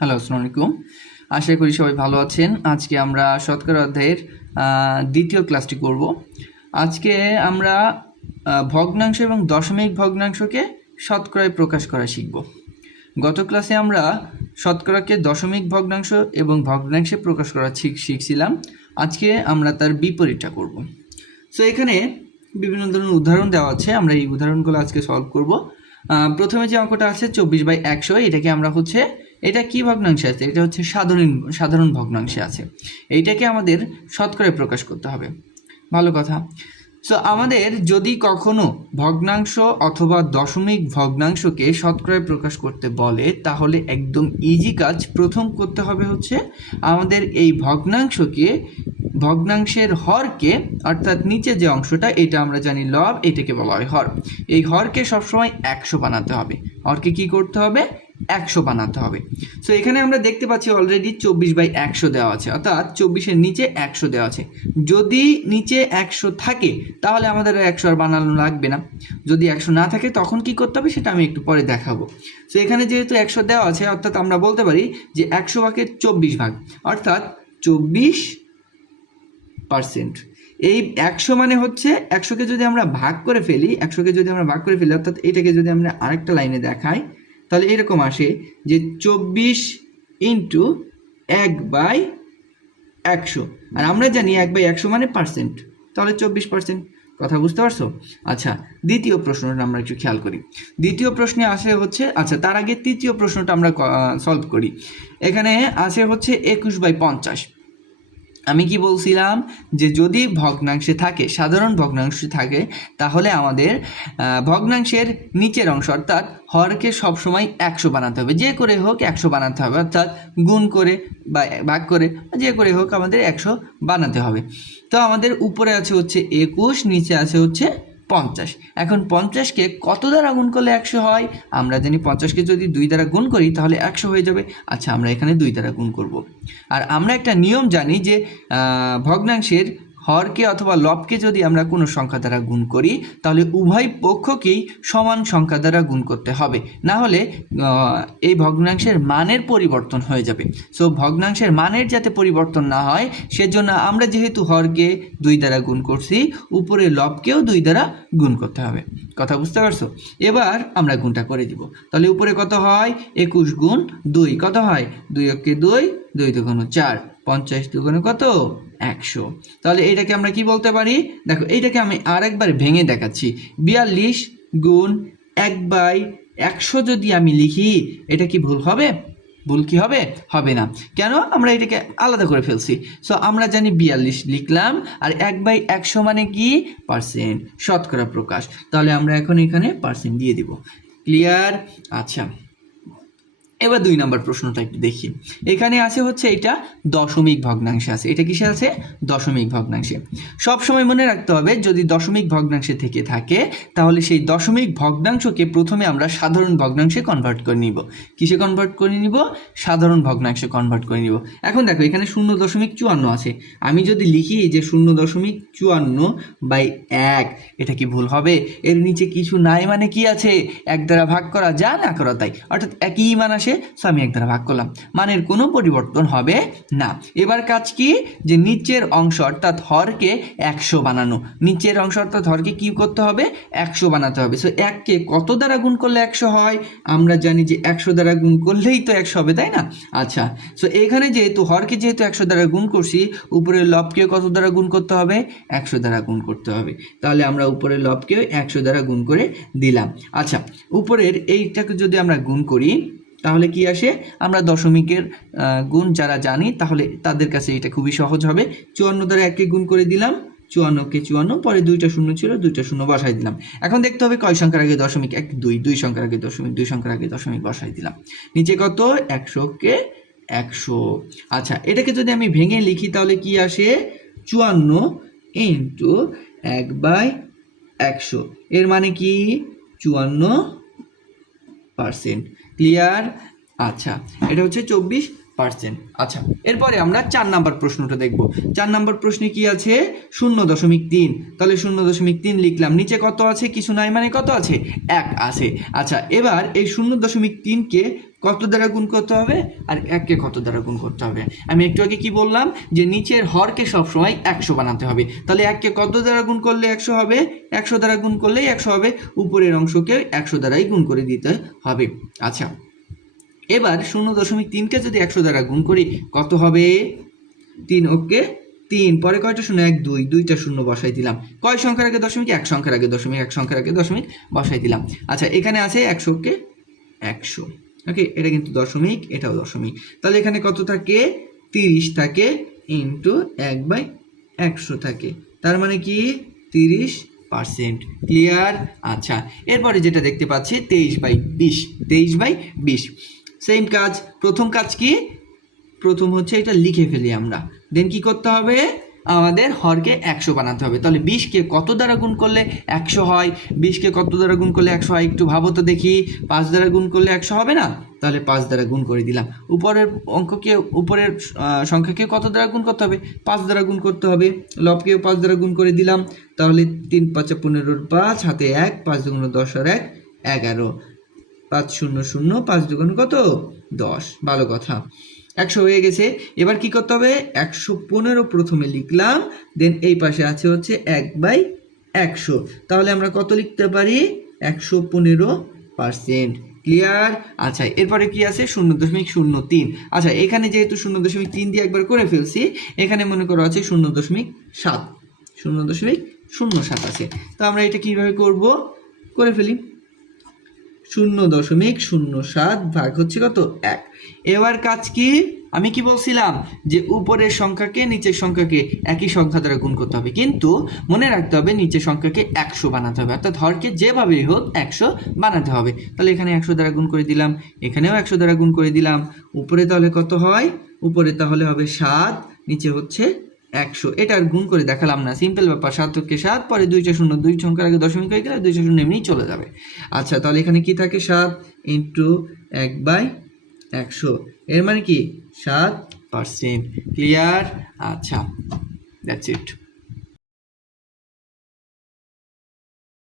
Hello, আসসালামু আলাইকুম। আশা করি সবাই ভালো আছেন। আজকে আমরা শতকরা অধ্যায়ের দ্বিতীয় ক্লাসটি করব। আজকে আমরা ভগ্নাংশ এবং দশমিক ভগ্নাংশকে শতকরায় প্রকাশ করা শিখব। গত ক্লাসে আমরা শতকরাকে দশমিক ভগ্নাংশ এবং ভগ্নাংশে প্রকাশ করা শিখছিলাম। আজকে আমরা তার বিপরীতটা করব। সো এখানে বিভিন্ন ধরনের উদাহরণ দেওয়া আছে, আমরা এই উদাহরণগুলো আজকে সলভ করব। প্রথমে যে অঙ্কটা আছে 24/100, এটাকে আমরা এটা কি ভগ্নাংশে আছে? এটা হচ্ছে সাধারণ ভগ্নাংশে আছে। এইটাকে আমাদের শতকরায় প্রকাশ করতে হবে। ভালো কথা। সো আমাদের যদি কখনো ভগ্নাংশ অথবা দশমিক ভগ্নাংশকে শতকরায় প্রকাশ করতে বলে, তাহলে একদম ইজি কাজ প্রথম করতে হবে হচ্ছে আমাদের এই ভগ্নাংশের হরকে, অর্থাৎ নিচে যে অংশটা, এটা আমরা জানি লব, এটাকে বলা হয় হর। এই হরকে সবসময় 100 বানাতে হবে। হরকে কি করতে হবে? 100 বানাতে হবে। সো এখানে আমরা দেখতে পাচ্ছি অলরেডি 24/100 দেওয়া আছে, অর্থাৎ 24-এর নিচে 100 দেওয়া আছে। যদি নিচে 100 থাকে তাহলে আমাদের 100 আর বানানো লাগবে না। যদি 100 না থাকে তখন কি করতে হবে সেটা আমি একটু পরে দেখাবো। সো এখানে যেহেতু 100 দেওয়া আছে, অর্থাৎ আমরা বলতে পারি যে 100 ভাগের 24 ভাগ, অর্থাৎ 24%। এই 100 মানে হচ্ছে 100কে যদি আমরা ভাগ করে ফেলি, অর্থাৎ এটাকে যদি আমরা আরেকটা লাইনে দেখাই, তাহলে এরকম আসে যে 24 ইন্টু 1/100। আর আমরা জানি 1/100 মানে পার্সেন্ট, তাহলে 24%। কথা বুঝতে পারছো? আচ্ছা, দ্বিতীয় প্রশ্নটা আমরা একটু খেয়াল করি। দ্বিতীয় প্রশ্নে আসে হচ্ছে, আচ্ছা তার আগে তৃতীয় প্রশ্নটা আমরা সলভ করি। এখানে আসে হচ্ছে 21/50। আমি কি বলছিলাম যে যদি ভগ্নাংশে থাকে, সাধারণ ভগ্নাংশে থাকে, তাহলে আমাদের ভগ্নাংশের নিচের অংশ অর্থাৎ হরকে সবসময় 100 বানাতে হবে। যে করে হোক 100 বানাতে হবে, অর্থাৎ গুণ করে বা ভাগ করে যে করে হোক আমাদের 100 বানাতে হবে। তো আমাদের উপরে আছে হচ্ছে 21, নিচে আছে হচ্ছে 50। এখন 50কে কত দ্বারা গুণ করলে 100 হয়? আমরা জানি 50কে যদি 2 দ্বারা গুণ করি তাহলে 100 হয়ে যাবে। আচ্ছা, আমরা এখানে 2 দ্বারা গুণ করব। আর আমরা একটা নিয়ম জানি যে ভগ্নাংশের হরকে অথবা লবকে যদি আমরা কোনো সংখ্যা দ্বারা গুণ করি তাহলে উভয় পক্ষকেই সমান সংখ্যা দ্বারা গুণ করতে হবে, না হলে এই ভগ্নাংশের মানের পরিবর্তন হয়ে যাবে। সো ভগ্নাংশের মানের যাতে পরিবর্তন না হয় সেজন্য আমরা যেহেতু হরকে 2 দ্বারা গুণ করছি, উপরে লবকেও 2 দ্বারা গুণ করতে হবে। কথা বুঝতে পারছো? এবার আমরা গুণটা করে দিব। তাহলে উপরে কত হয়? 21 গুণ 2 কত হয়? 2 একে 2, 2 দুগুণ 4, 50 দুগুণে কত? 100। তাহলে এইটাকে আমরা কি বলতে পারি? দেখো, এইটাকে আমি আরেকবার ভেঙে দেখাচ্ছি। 42 গুণ 1/100 যদি আমি লিখি, এটা কি ভুল হবে? ভুল কি হবে? হবে না। কেন? আমরা এটাকে আলাদা করে ফেলছি। সো আমরা জানি 42 লিখলাম, আর 1/100 মানে কি? পার্সেন্ট, শতকরা প্রকাশ। তাহলে আমরা এখন এখানে পার্সেন্ট দিয়ে দিব। ক্লিয়ার? আচ্ছা, এবার 2 নম্বর প্রশ্নটা একটু দেখি। এখানে আছে হচ্ছে এটা দশমিক ভগ্নাংশে আছে। এটা কিসে আছে? দশমিক ভগ্নাংশে। সব সময় মনে রাখতে হবে, যদি দশমিক ভগ্নাংশে থেকে থাকে তাহলে সেই দশমিক ভগ্নাংশকে প্রথমে আমরা সাধারণ ভগ্নাংশে কনভার্ট করে নিব। কিসে কনভার্ট করে নিব? সাধারণ ভগ্নাংশে কনভার্ট করে নিব। এখন দেখো, এখানে 0.54 আছে। আমি যদি লিখি যে 0.54/1, এটা কি ভুল হবে? এর নিচে কিছু নাই মানে কি আছে? 1 দ্বারা ভাগ করা যা না করা তাই, অর্থাৎ একই মান আসে। সো আমি 1 দ্বারা ভাগ করলাম, মানের কোনো পরিবর্তন হবে না। এবার কাজ কি? যে নিচের অংশ অর্থাৎ হরকে 100 বানানো। নিচের অংশ অর্থাৎ হরকে কি করতে হবে? 100 বানাতে হবে। সো 1কে কত দ্বারা গুণ করলে 100 হয়? আমরা জানি যে 100 দ্বারা গুণ করলেই তো 100 হবে, তাই না? আচ্ছা, সো এখানে যেহেতু 100 দ্বারা গুণ করছি, উপরের লবকে কত দ্বারা গুণ করতে হবে? 100 দ্বারা গুণ করতে হবে। তাহলে আমরা উপরের লবকেও 100 দ্বারা গুণ করে দিলাম। আচ্ছা, উপরের এইটাকে যদি আমরা গুণ করি তাহলে কি আসে? আমরা দশমিকের গুণ যারা জানি তাহলে তাদের কাছে এটা খুবই সহজ হবে। 54 দ্বারা 1কে গুণ করে দিলাম, 54কে 54, পরে 2টা শূন্য ছিল, 2টা শূন্য বসাই দিলাম। এখন দেখতে হবে কয় সংখ্যার আগে দশমিক? 1 2, 2 সংখ্যার আগে দশমিক, 2 সংখ্যার আগে দশমিক বসাই দিলাম। নিচে কত? 100কে 100। আচ্ছা, এটাকে যদি আমি ভেঙে লিখি তাহলে কি আসে? 54 ইন্টু 1/100, এর মানে কি? 54%। ক্লিয়ার? আচ্ছা, এটা হচ্ছে 24%। আচ্ছা, এরপরে আমরা 4 নাম্বার প্রশ্নটা দেখব। 4 নাম্বার প্রশ্নে কি আছে? 0.3। তাহলে 0.3 লিখলাম। নিচে কত আছে? কিছু নাই মানে কত আছে? 1 আছে। আচ্ছা, এবার এই 0.3কে কত দ্বারা গুণ করতে হবে আর 1-কে কত দ্বারা গুণ করতে হবে। আমি একটু আগে কি বললাম যে নিচের হরকে সবসময় 100 বানাতে হবে, তাহলে 1-কে কত দ্বারা গুণ করলে 100 হবে, 100 দ্বারা গুণ করলেই 100 হবে, উপরের অংশকে 100 দ্বারাই গুণ করে দিতে হবে। আচ্ছা, এবার 0.3কে যদি 100 দ্বারা গুণ করি কত হবে, 3 ওকে 3, পরে কয়টা শূন্য, 1 2, 2টা শূন্য বসাই দিলাম, কয় সংখ্যার আগে দশমিক, 1 সংখ্যার আগে দশমিক, 1 সংখ্যার আগে দশমিক বসাই দিলাম। আচ্ছা, এখানে আছে 100কে 100, ওকে, এটা কিন্তু দশমিক, এটাও দশমিক, তাহলে এখানে কত থাকে, 30 থাকে ইন্টু 1/100 থাকে, তার মানে কি 30%। ক্লিয়ার? আচ্ছা, এরপরে যেটা দেখতে পাচ্ছি 23/20, 23/20 সেম কাজ। প্রথম কাজ কি, প্রথম হচ্ছে এটা লিখে ফেলি আমরা, দেন কি করতে হবে, আমাদের হরকে 100 বানাতে হবে। তাহলে 20কে কত দ্বারা গুণ করলে 100 হয়, 20কে কত দ্বারা গুণ করলে 100 হয়, একটু ভাবো তো দেখি, 5 দ্বারা গুণ করলে 100 হবে না, তাহলে 5 দ্বারা গুণ করে দিলাম। উপরের অঙ্ককে, উপরের সংখ্যাকে কত দ্বারা গুণ করতে হবে, 5 দ্বারা গুণ করতে হবে, লবকেও 5 দ্বারা গুণ করে দিলাম, তাহলে 3 5 15 5, হাতে 1, 5 2 10 আর 1 11, 5 0 0, 5 2 কত 10, ভালো কথা, 100 হয়ে গেছে। এবার কি করতে হবে, 115 প্রথমে লিখলাম, দেন এই পাশে আছে হচ্ছে 1/100, তাহলে আমরা কত লিখতে পারি, 115%। ক্লিয়ার? আচ্ছা, এরপরে কি আছে, 0.03। আচ্ছা, এখানে যেহেতু 0.3 দিয়ে একবার করে ফেলছি, এখানে মনে করো আছে 0.7, 0.07 আছে, তো আমরা এটা কিভাবে করব, করে ফেলি, 0.07 ভাগ হচ্ছে কত, 1। এবার কাজ কি, আমি কি বলছিলাম যে উপরের সংখ্যাকে নিচের সংখ্যাকে একই সংখ্যা দ্বারা গুণ করতে হবে, কিন্তু মনে রাখতে হবে নিচের সংখ্যাকে 100 বানাতে হবে, অর্থাৎ হরকে যেভাবেই হোক 100 বানাতে হবে। তাহলে এখানে 100 দ্বারা গুণ করে দিলাম, এখানেও 100 দ্বারা গুণ করে দিলাম, উপরে তাহলে কত হয়, উপরে তাহলে হবে 7, নিচে হচ্ছে 100, এটা আর গুণ করে দেখালাম না, সিম্পল ব্যাপার, 7 কে 7, পরে 2টা শূন্য, 2 সংখ্যার আগে দশমিক হয়ে গেলে 2টা শূন্য এমনিই চলে যাবে। আচ্ছা, তাহলে এখানে কি থাকে, 7 ইন্টু 1/100, এর মানে কি 7%। ক্লিয়ার? আচ্ছা, দ্যাটস ইট।